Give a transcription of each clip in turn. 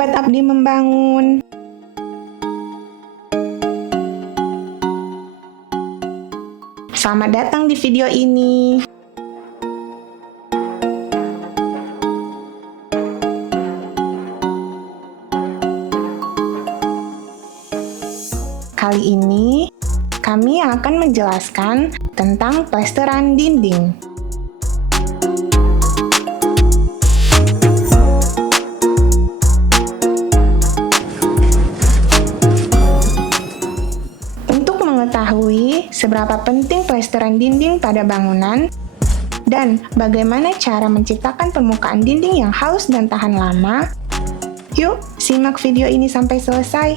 sahabat Abdi Membangun. Selamat datang di video ini. Kali ini, kami akan menjelaskan tentang plesteran dinding. Untuk mengetahui seberapa penting plesteran dinding pada bangunan dan bagaimana cara menciptakan permukaan dinding yang halus dan tahan lama, yuk simak video ini sampai selesai.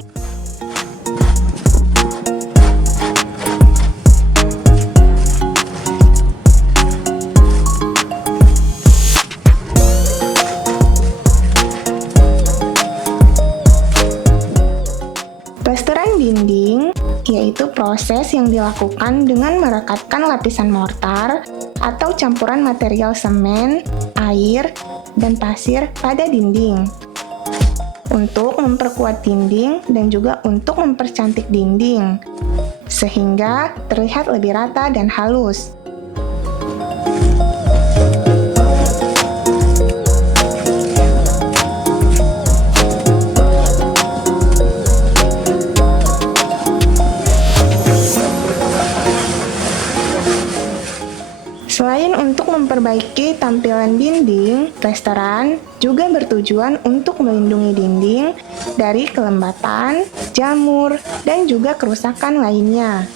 Plesteran dinding yaitu proses yang dilakukan dengan merekatkan lapisan mortar atau campuran material semen, air, dan pasir pada dinding untuk memperkuat dinding dan juga untuk mempercantik dinding sehingga terlihat lebih rata dan halus. Selain untuk memperbaiki tampilan dinding, plesteran juga bertujuan untuk melindungi dinding dari kelembatan, jamur, dan juga kerusakan lainnya.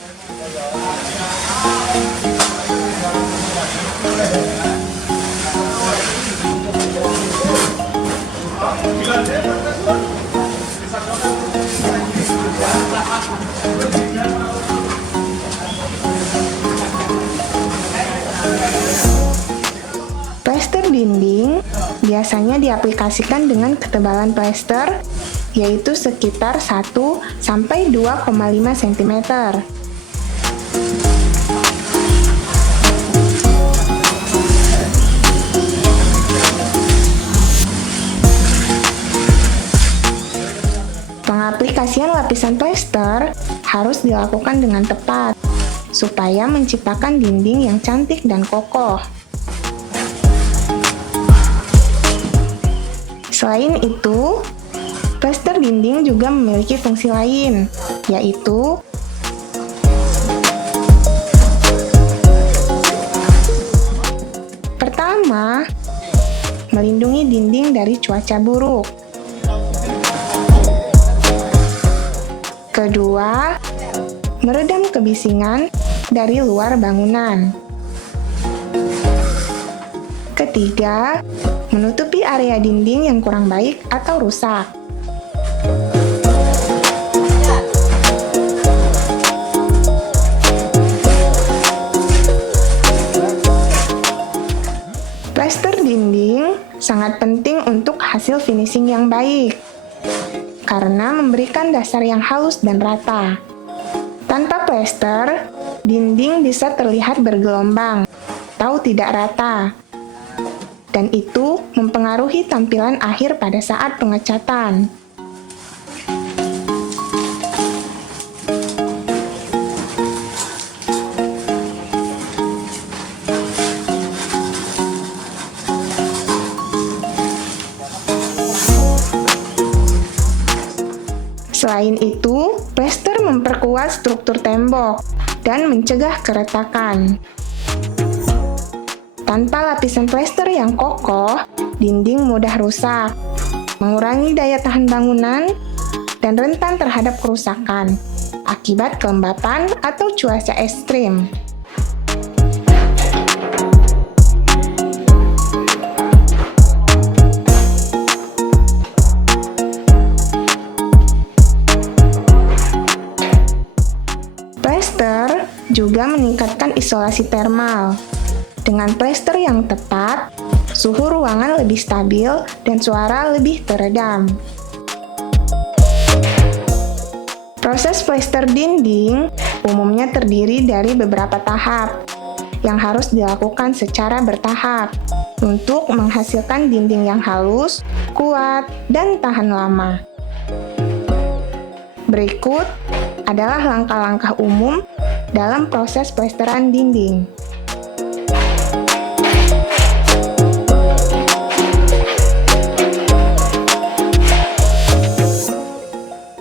Plester dinding biasanya diaplikasikan dengan ketebalan plester yaitu sekitar 1-2,5 cm. Pengaplikasian lapisan plester harus dilakukan dengan tepat supaya menciptakan dinding yang cantik dan kokoh. Selain itu, plester dinding juga memiliki fungsi lain, yaitu pertama, melindungi dinding dari cuaca buruk. Kedua, meredam kebisingan dari luar bangunan. Ketiga, menutupi area dinding yang kurang baik atau rusak. Plester dinding sangat penting untuk hasil finishing yang baik, karena memberikan dasar yang halus dan rata. Tanpa plester, dinding bisa terlihat bergelombang atau tidak rata, dan itu mempengaruhi tampilan akhir pada saat pengecatan. Selain itu, plester memperkuat struktur tembok dan mencegah keretakan. Tanpa lapisan plester yang kokoh, dinding mudah rusak, mengurangi daya tahan bangunan, dan rentan terhadap kerusakan akibat kelembapan atau cuaca ekstrim. Plester juga meningkatkan isolasi termal. Dengan plester yang tepat, suhu ruangan lebih stabil dan suara lebih teredam. Proses plester dinding umumnya terdiri dari beberapa tahap, yang harus dilakukan secara bertahap untuk menghasilkan dinding yang halus, kuat, dan tahan lama. Berikut adalah langkah-langkah umum dalam proses plesteran dinding.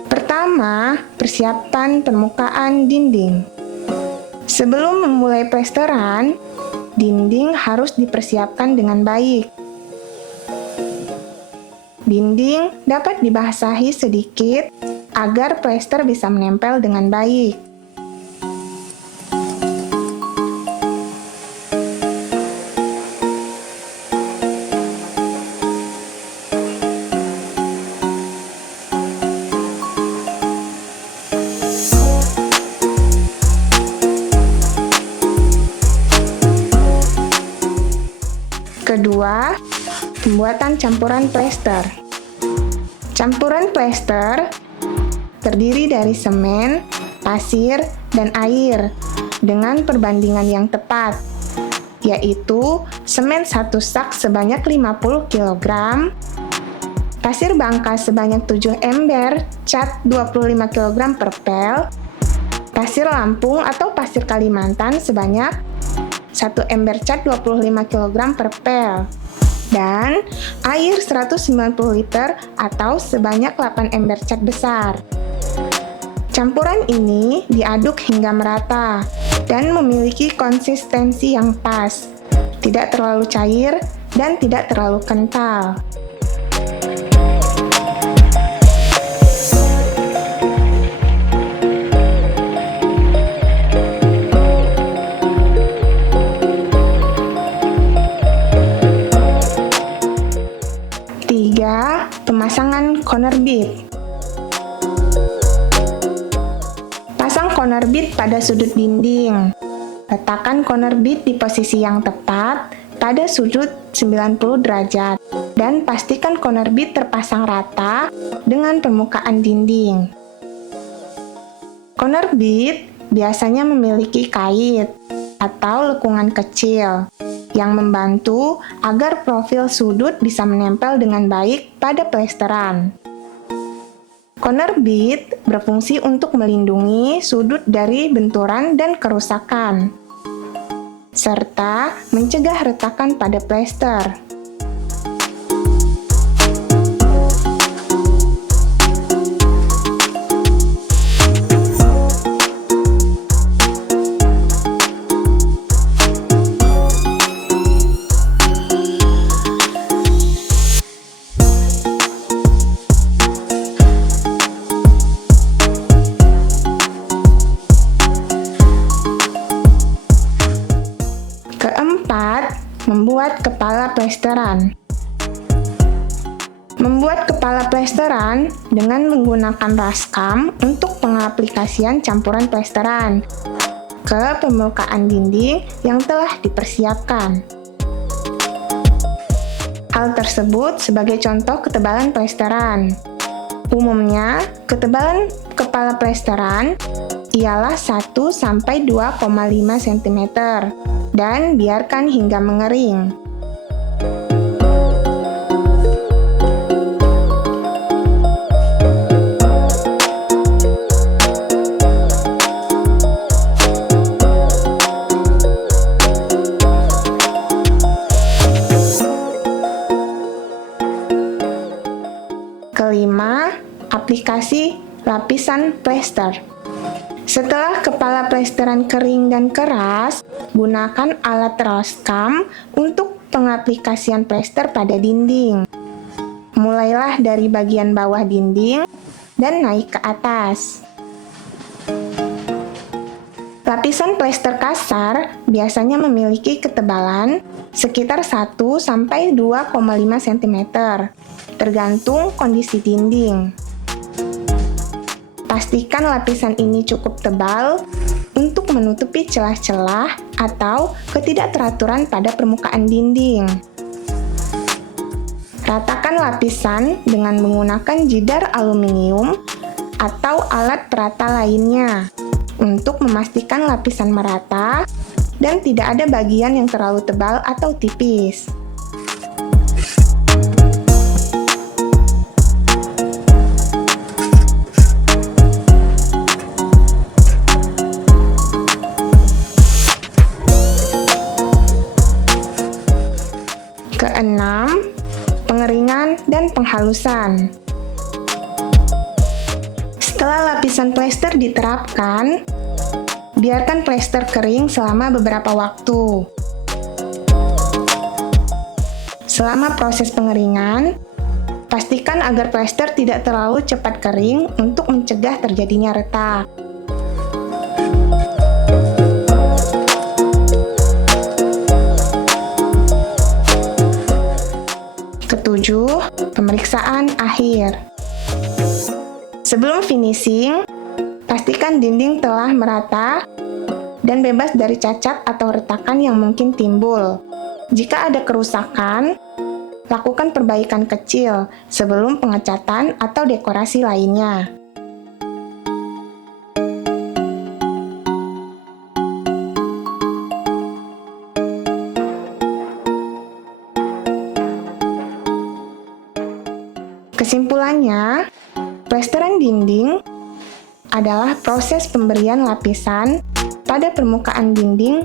Pertama, persiapan permukaan dinding. Sebelum memulai plesteran, dinding harus dipersiapkan dengan baik. Dinding dapat dibasahi sedikit agar plester bisa menempel dengan baik. Kedua, pembuatan campuran plester. Campuran plester terdiri dari semen, pasir, dan air dengan perbandingan yang tepat, yaitu semen 1 sak sebanyak 50 kg, pasir bangka sebanyak 7 ember, cat 25 kg per pel, pasir Lampung atau pasir Kalimantan sebanyak 1 ember cat 25 kg per pel, dan air 190 liter atau sebanyak 8 ember cat besar. Campuran ini diaduk hingga merata dan memiliki konsistensi yang pas, tidak terlalu cair dan tidak terlalu kental. Tiga, pemasangan corner bead. Pasang corner bead pada sudut dinding. Letakkan corner bead di posisi yang tepat pada sudut 90 derajat dan pastikan corner bead terpasang rata dengan permukaan dinding. Corner bead biasanya memiliki kait atau lekungan kecil yang membantu agar profil sudut bisa menempel dengan baik pada plesteran. Corner bead berfungsi untuk melindungi sudut dari benturan dan kerusakan, serta mencegah retakan pada plester. Keempat, membuat kepala plesteran. Membuat kepala plesteran dengan menggunakan raskam untuk pengaplikasian campuran plesteran ke permukaan dinding yang telah dipersiapkan. Hal tersebut sebagai contoh ketebalan plesteran. Umumnya, ketebalan kepala plesteran ialah 1-2,5 cm dan biarkan hingga mengering. Kelima, aplikasi lapisan plester. Setelah kepala plesteran kering dan keras, gunakan alat raskam untuk pengaplikasian plester pada dinding. Mulailah dari bagian bawah dinding dan naik ke atas. Lapisan plester kasar biasanya memiliki ketebalan sekitar 1-2,5 cm, tergantung kondisi dinding. Pastikan lapisan ini cukup tebal untuk menutupi celah-celah atau ketidakteraturan pada permukaan dinding. Ratakan lapisan dengan menggunakan jidar aluminium atau alat perata lainnya untuk memastikan lapisan merata dan tidak ada bagian yang terlalu tebal atau tipis. Keenam, pengeringan dan penghalusan. Setelah lapisan plester diterapkan, biarkan plester kering selama beberapa waktu. Selama proses pengeringan, pastikan agar plester tidak terlalu cepat kering untuk mencegah terjadinya retak. Ketujuh, pemeriksaan akhir. Sebelum finishing, pastikan dinding telah merata dan bebas dari cacat atau retakan yang mungkin timbul. Jika ada kerusakan, lakukan perbaikan kecil sebelum pengecatan atau dekorasi lainnya. Kesimpulannya, plesteran dinding adalah proses pemberian lapisan pada permukaan dinding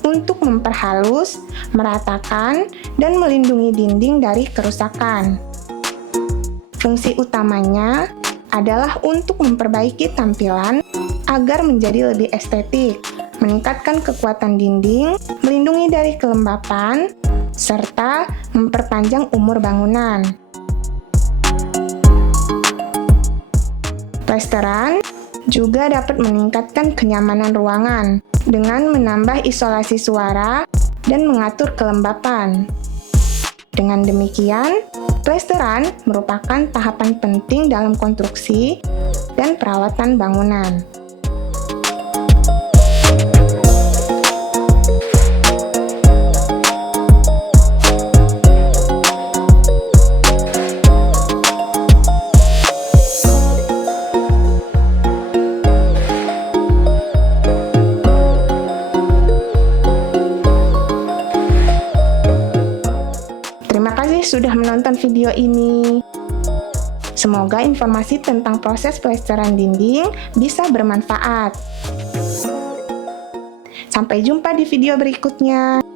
untuk memperhalus, meratakan, dan melindungi dinding dari kerusakan. Fungsi utamanya adalah untuk memperbaiki tampilan agar menjadi lebih estetik, meningkatkan kekuatan dinding, melindungi dari kelembapan, serta memperpanjang umur bangunan. Plesteran juga dapat meningkatkan kenyamanan ruangan dengan menambah isolasi suara dan mengatur kelembapan. Dengan demikian, plesteran merupakan tahapan penting dalam konstruksi dan perawatan bangunan. Terima kasih sudah menonton video ini. Semoga informasi tentang proses plesteran dinding bisa bermanfaat. Sampai jumpa di video berikutnya.